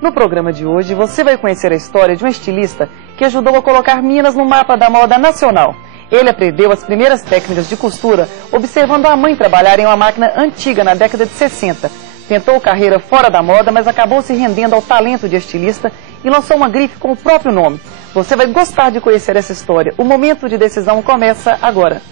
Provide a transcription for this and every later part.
No programa de hoje, você vai conhecer a história de um estilista que ajudou a colocar Minas no mapa da moda nacional. Ele aprendeu as primeiras técnicas de costura observando a mãe trabalhar em uma máquina antiga na década de 60. Tentou carreira fora da moda, mas acabou se rendendo ao talento de estilista e lançou uma grife com o próprio nome. Você vai gostar de conhecer essa história. O momento de decisão começa agora.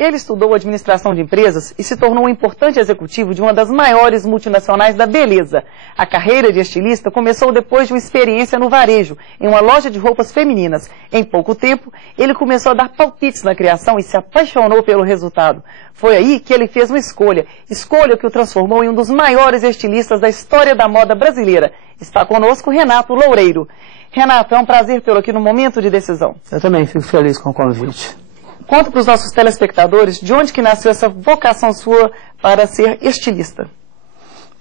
Ele estudou administração de empresas e se tornou um importante executivo de uma das maiores multinacionais da beleza. A carreira de estilista começou depois de uma experiência no varejo, em uma loja de roupas femininas. Em pouco tempo, ele começou a dar palpites na criação e se apaixonou pelo resultado. Foi aí que ele fez uma escolha que o transformou em um dos maiores estilistas da história da moda brasileira. Está conosco Renato Loureiro. Renato, é um prazer tê-lo aqui no momento de decisão. Eu também fico feliz com o convite. Conta para os nossos telespectadores de onde que nasceu essa vocação sua para ser estilista.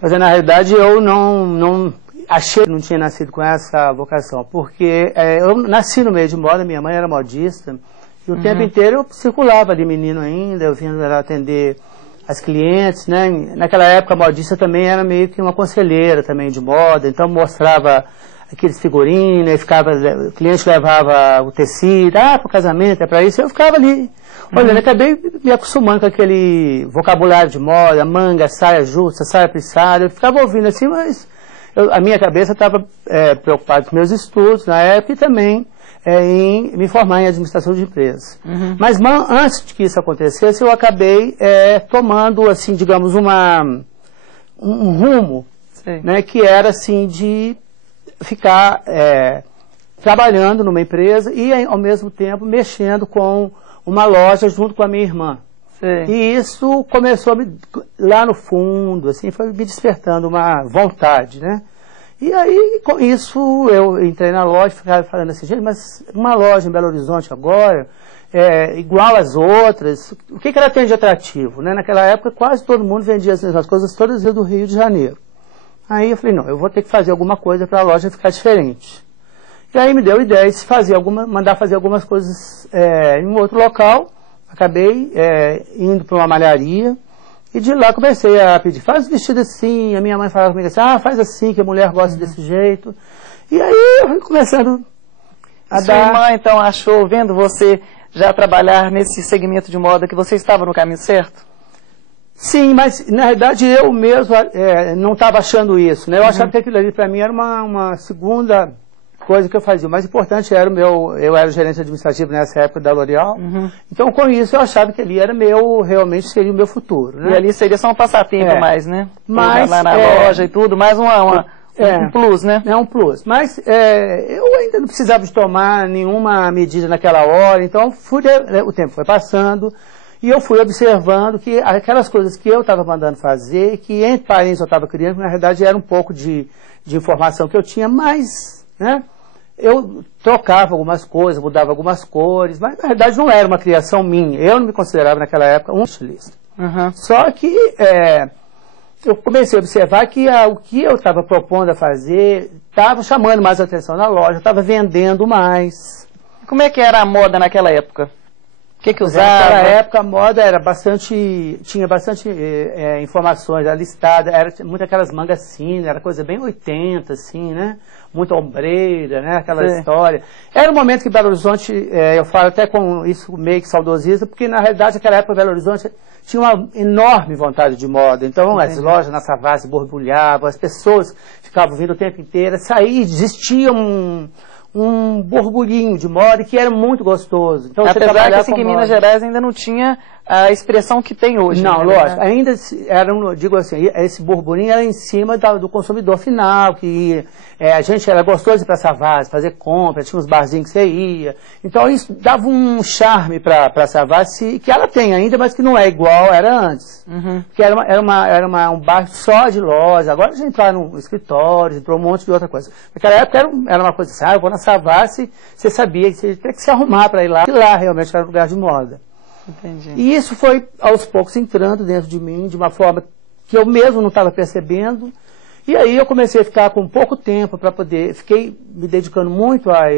Mas na realidade eu não achei que não tinha nascido com essa vocação, porque eu nasci no meio de moda, minha mãe era modista, e o tempo inteiro eu circulava de menino ainda, eu vinha atender as clientes, né? Naquela época a modista também era meio que uma conselheira também de moda, então mostrava aqueles figurinos, o cliente levava o tecido, para o casamento, é para isso, eu ficava ali olhando, acabei me acostumando com aquele vocabulário de moda, manga, saia justa, saia plissada, eu ficava ouvindo assim, mas a minha cabeça estava preocupada com meus estudos na época e também em me formar em administração de empresas. Mas antes de que isso acontecesse, eu acabei tomando, assim, digamos, um rumo, né, que era assim de ficar trabalhando numa empresa e ao mesmo tempo mexendo com uma loja junto com a minha irmã. E isso começou lá no fundo, assim, foi me despertando uma vontade, né? E aí, com isso, eu entrei na loja, ficava falando assim, gente, mas uma loja em Belo Horizonte agora, igual às outras, o que ela tem de atrativo, né? Naquela época, quase todo mundo vendia as mesmas coisas, todas do Rio de Janeiro. Aí eu falei, não, eu vou ter que fazer alguma coisa para a loja ficar diferente. E aí me deu a ideia de mandar fazer algumas coisas em um outro local. Acabei indo para uma malharia e de lá comecei a pedir, faz o vestido assim. A minha mãe falava comigo assim, faz assim, que a mulher gosta desse jeito. E aí eu fui começando a Sua irmã então achou, vendo você já trabalhar nesse segmento de moda, que você estava no caminho certo? Sim, mas na verdade eu mesmo não estava achando isso, né? Eu achava que aquilo ali para mim era uma segunda coisa que eu fazia. O mais importante era eu era gerente administrativo nessa época da L'Oréal, então com isso eu achava que ali era realmente seria o meu futuro, né? E ali seria só um passatempo mais, né? Mas lá na loja e tudo, mais um plus, né? É um plus. Mas eu ainda não precisava de tomar nenhuma medida naquela hora, então o tempo foi passando. E eu fui observando que aquelas coisas que eu estava mandando fazer, que entre parênteses eu estava criando, na verdade era um pouco de informação que eu tinha, mas, né, eu trocava algumas coisas, mudava algumas cores, mas na verdade não era uma criação minha. Eu não me considerava naquela época um estilista. Só que eu comecei a observar que o que eu estava propondo a fazer estava chamando mais atenção na loja, estava vendendo mais. Como é que era a moda naquela época? O que usava? Naquela época a moda era tinha bastante informações, era listada, era muito aquelas mangas finas, era coisa bem 80, assim, né? Muito ombreira, né? Aquela história. Era um momento que Belo Horizonte, eu falo até com isso meio que saudosista, porque na realidade naquela época Belo Horizonte tinha uma enorme vontade de moda. Então as lojas na Savassi borbulhavam, as pessoas ficavam vindo o tempo inteiro, existia um borbulhinho de moda que era muito gostoso. Então, apesar que assim que em Minas Gerais ainda não tinha a expressão que tem hoje. Não, lógico. Ainda era, digo assim, esse burburinho era em cima do consumidor final, que a gente era gostoso de ir para Savassi, fazer compra, tinha uns barzinhos que você ia. Então isso dava um charme para Savassi, que ela tem ainda, mas que não é igual era antes. Porque era um bar só de loja, agora já entraram no escritório, entrou um monte de outra coisa. Naquela época era uma coisa assim, eu vou na Savassi, você sabia que você tinha que se arrumar para ir lá, e lá realmente era um lugar de moda. Entendi. E isso foi, aos poucos, entrando dentro de mim, de uma forma que eu mesmo não estava percebendo. E aí eu comecei a ficar com pouco tempo para poder... Fiquei me dedicando muito a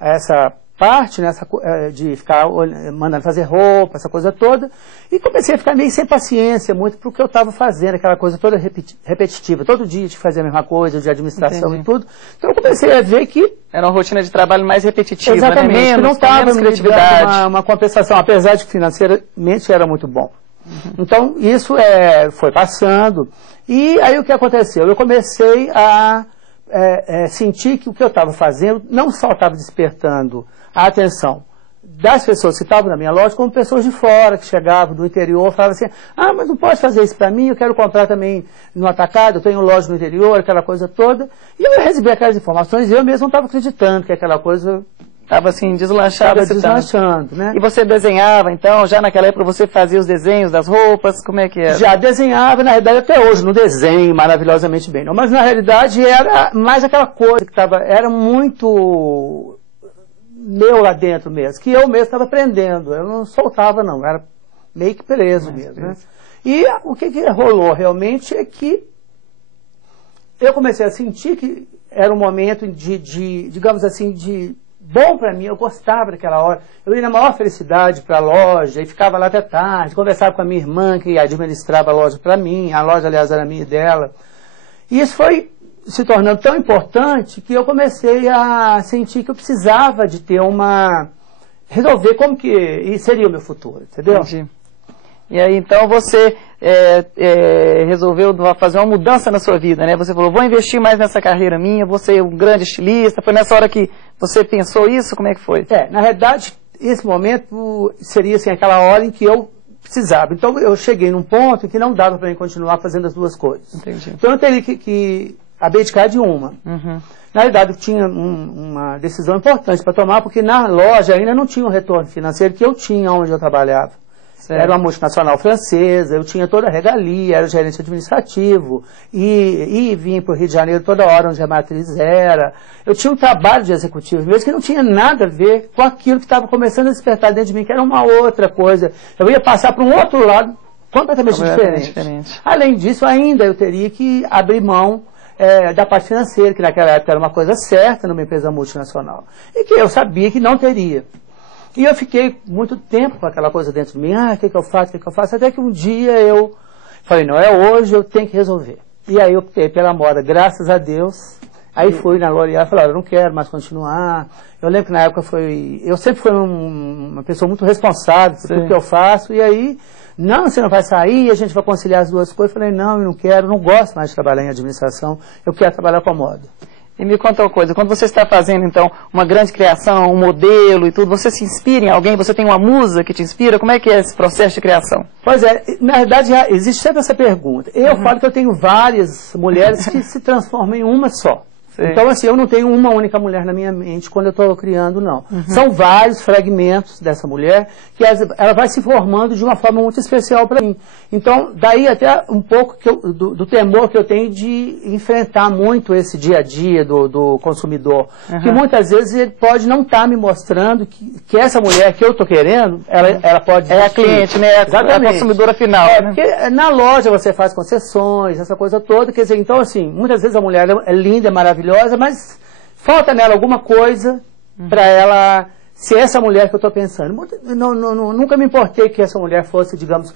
essa parte nessa, de ficar mandando fazer roupa, essa coisa toda, e comecei a ficar meio sem paciência muito pro que eu estava fazendo, aquela coisa toda repetitiva, todo dia de fazer a mesma coisa, de administração e tudo. Então eu comecei a ver que era uma rotina de trabalho mais repetitiva, exatamente, né? Menos, que não estava me dando uma compensação, apesar de que financeiramente era muito bom. Então isso foi passando, e aí o que aconteceu? Eu comecei a sentir que o que eu estava fazendo não só estava despertando a atenção das pessoas que estavam na minha loja, como pessoas de fora, que chegavam do interior, falavam assim, mas não pode fazer isso para mim, eu quero comprar também no atacado, eu tenho loja no interior, aquela coisa toda. E eu recebi aquelas informações e eu mesmo não estava acreditando que aquela coisa estava assim, deslanchando, né? E você desenhava, então, já naquela época você fazia os desenhos das roupas, como é que era? Já desenhava, na realidade, até hoje, não desenho maravilhosamente bem, não. Mas na realidade era mais aquela coisa que era muito meu lá dentro mesmo, que eu mesmo estava aprendendo, eu não soltava não, era meio que preso mesmo, né? E o que rolou realmente é que eu comecei a sentir que era um momento digamos assim, de bom para mim, eu gostava daquela hora, eu ia na maior felicidade para a loja, e ficava lá até tarde, conversava com a minha irmã, que administrava a loja para mim, a loja, aliás, era minha e dela, e isso foi se tornando tão importante que eu comecei a sentir que eu precisava de ter resolver como que seria o meu futuro, entendeu? Entendi. E aí, então, você resolveu fazer uma mudança na sua vida, né? Você falou, vou investir mais nessa carreira minha, vou ser um grande estilista. Foi nessa hora que você pensou isso? Como é que foi? Na realidade, esse momento seria assim, aquela hora em que eu precisava. Então, eu cheguei num ponto em que não dava para mim continuar fazendo as duas coisas. Entendi. Então, eu teria que abdicar de uma. Uhum. Na realidade, eu tinha uma decisão importante para tomar, porque na loja ainda não tinha um retorno financeiro que eu tinha onde eu trabalhava. Certo. Era uma multinacional francesa, eu tinha toda a regalia, era gerente administrativo, e vim para o Rio de Janeiro toda hora onde a matriz era. Eu tinha um trabalho de executivo mesmo que não tinha nada a ver com aquilo que estava começando a despertar dentro de mim, que era uma outra coisa. Eu ia passar para um outro lado completamente diferente. Além disso, ainda eu teria que abrir mão da parte financeira, que naquela época era uma coisa certa numa empresa multinacional, e que eu sabia que não teria. E eu fiquei muito tempo com aquela coisa dentro de mim, o que eu faço, até que um dia eu falei, não, hoje, eu tenho que resolver. E aí eu optei pela moda, graças a Deus. Aí fui na L'Oréal e falei, eu não quero mais continuar. Eu lembro que na época eu sempre fui uma pessoa muito responsável por tudo que eu faço, e aí, não, você não vai sair, a gente vai conciliar as duas coisas. Eu falei, não, eu não quero, não gosto mais de trabalhar em administração, eu quero trabalhar com a moda. E me conta uma coisa, quando você está fazendo, então, uma grande criação, um modelo e tudo, você se inspira em alguém? Você tem uma musa que te inspira? Como é que é esse processo de criação? Pois é, na verdade, existe sempre essa pergunta. Eu falo que eu tenho várias mulheres que se transformam em uma só. Então, assim, eu não tenho uma única mulher na minha mente quando eu estou criando, não. São vários fragmentos dessa mulher que ela vai se formando de uma forma muito especial para mim. Então, daí até um pouco do temor que eu tenho de enfrentar muito esse dia a dia do consumidor. Que muitas vezes ele pode não estar me mostrando que essa mulher que eu estou querendo, ela pode... É a cliente, né? É a consumidora final. Porque na loja você faz concessões, essa coisa toda. Quer dizer, então, assim, muitas vezes a mulher é linda, é maravilhosa, mas falta nela alguma coisa para ela ser essa mulher que eu estou pensando. Nunca me importei que essa mulher fosse, digamos,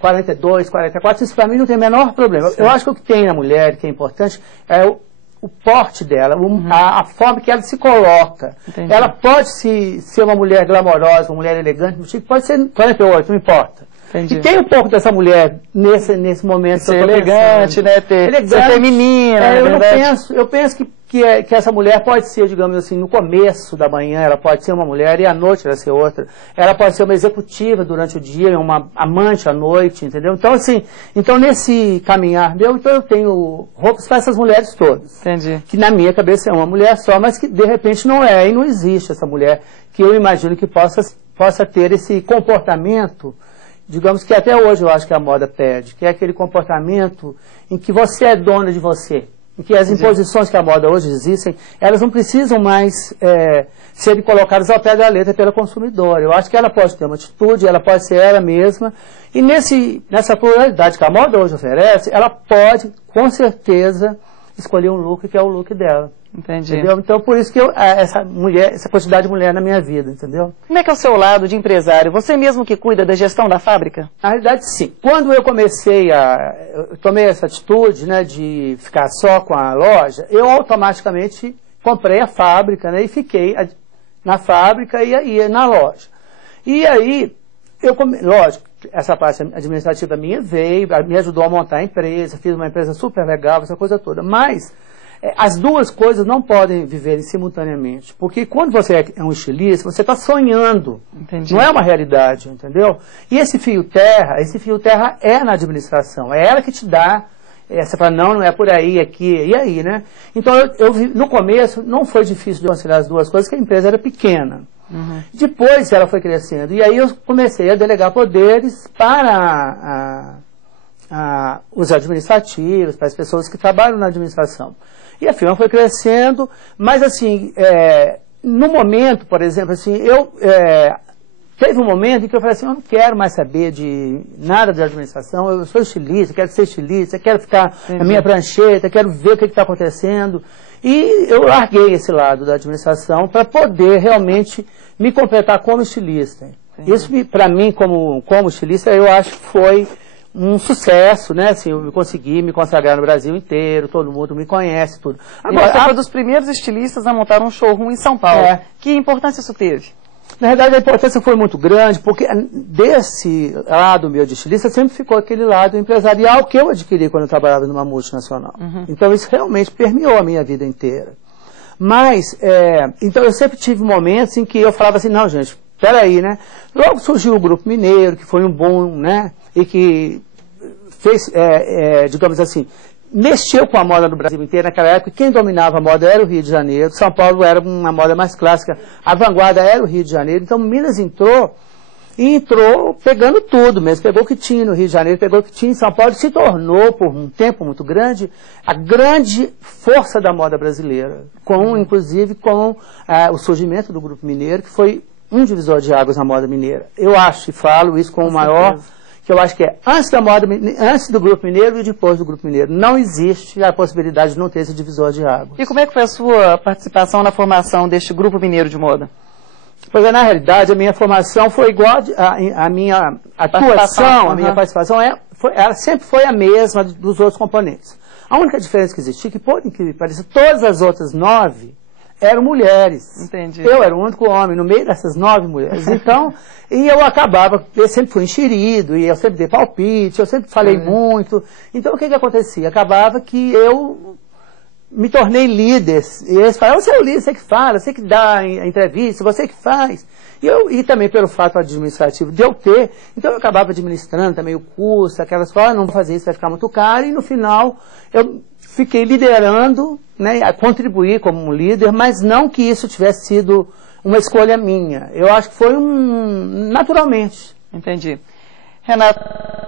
42, 44, isso para mim não tem o menor problema. Eu acho que o que tem na mulher, que é importante, é o porte dela, a forma que ela se coloca. Entendi. Ela pode ser uma mulher glamourosa, uma mulher elegante, pode ser 48, não importa. Entendi. E tem um pouco dessa mulher nesse momento. Ser elegante, né? Ser feminina. Eu penso que essa mulher pode ser, digamos assim, no começo da manhã, ela pode ser uma mulher e à noite ela ser outra. Ela pode ser uma executiva durante o dia, uma amante à noite, entendeu? Então, assim, nesse caminhar meu, então eu tenho roupas para essas mulheres todas. Entendi. Que na minha cabeça é uma mulher só, mas que de repente não é. E não existe essa mulher que eu imagino que possa ter esse comportamento, digamos que até hoje eu acho que a moda pede, que é aquele comportamento em que você é dona de você, em que as imposições que a moda hoje existem, elas não precisam mais serem colocadas ao pé da letra pela consumidora. Eu acho que ela pode ter uma atitude, ela pode ser ela mesma, e nessa pluralidade que a moda hoje oferece, ela pode, com certeza, escolher um look que é o look dela. Entendi. Entendeu? Então, por isso que essa quantidade de mulher na minha vida, entendeu? Como é que é o seu lado de empresário? Você mesmo que cuida da gestão da fábrica? Na realidade, sim. Quando eu tomei essa atitude, né, de ficar só com a loja, eu automaticamente comprei a fábrica, né, e fiquei na fábrica e aí na loja. E aí, lógico, essa parte administrativa minha veio, me ajudou a montar a empresa, fiz uma empresa super legal, essa coisa toda. Mas as duas coisas não podem viver simultaneamente. Porque quando você é um estilista, você está sonhando. Entendi. Não é uma realidade, entendeu? E esse fio terra é na administração. É ela que te dá. Você fala, não é por aí, aqui, e aí, né? Então, no começo, não foi difícil de conciliar as duas coisas, porque a empresa era pequena. Uhum. Depois ela foi crescendo. E aí eu comecei a delegar poderes para os administrativos, para as pessoas que trabalham na administração. E a firma foi crescendo, mas assim, no momento, por exemplo, assim, teve um momento em que eu falei assim, eu não quero mais saber de nada de administração, eu sou estilista, quero ser estilista, quero ficar na minha prancheta, quero ver o que está acontecendo. E eu larguei esse lado da administração para poder realmente me completar como estilista. Isso, para mim, como estilista, eu acho que foi um sucesso, né? Assim, eu consegui me consagrar no Brasil inteiro, todo mundo me conhece, tudo. Agora, você foi dos primeiros estilistas a montar um showroom em São Paulo. Que importância isso teve? Na verdade, a importância foi muito grande, porque desse lado meu de estilista sempre ficou aquele lado empresarial que eu adquiri quando eu trabalhava numa multinacional. Uhum. Então, isso realmente permeou a minha vida inteira. Mas, então eu sempre tive momentos em que eu falava assim, não, gente, peraí, né? Logo surgiu o Grupo Mineiro, que foi um boom, né? E que fez, digamos assim, mexeu com a moda no Brasil inteiro. Naquela época, quem dominava a moda era o Rio de Janeiro. São Paulo era uma moda mais clássica. A vanguarda era o Rio de Janeiro. Então, Minas entrou pegando tudo mesmo. Pegou o que tinha no Rio de Janeiro, pegou o que tinha em São Paulo. Se tornou, por um tempo muito grande, a grande força da moda brasileira. Inclusive, com o surgimento do Grupo Mineiro, que foi um divisor de águas na moda mineira. Eu acho, e falo isso com o maior... que eu acho que antes do Grupo Mineiro e depois do Grupo Mineiro. Não existe a possibilidade de não ter esse divisor de águas. E como é que foi a sua participação na formação deste Grupo Mineiro de moda? Pois na realidade, a minha formação foi igual a minha atuação, a minha participação ela sempre foi a mesma dos outros componentes. A única diferença que existia, que por incrível que pareça, todas as outras 9 eram mulheres. Entendi. Eu era o único homem no meio dessas 9 mulheres. Então, eu sempre fui enxerido, e eu sempre dei palpite, eu sempre falei muito. Então, o que acontecia? Acabava que eu me tornei líder. E eles falavam, você é o líder, você que fala, você que dá a entrevista, você que faz. E também pelo fato administrativo de eu ter, então eu acabava administrando também o curso, aquelas coisas, não vou fazer isso, vai ficar muito caro, e no final eu fiquei liderando, né, a contribuir como um líder, mas não que isso tivesse sido uma escolha minha. Eu acho que foi naturalmente. Entendi. Renato...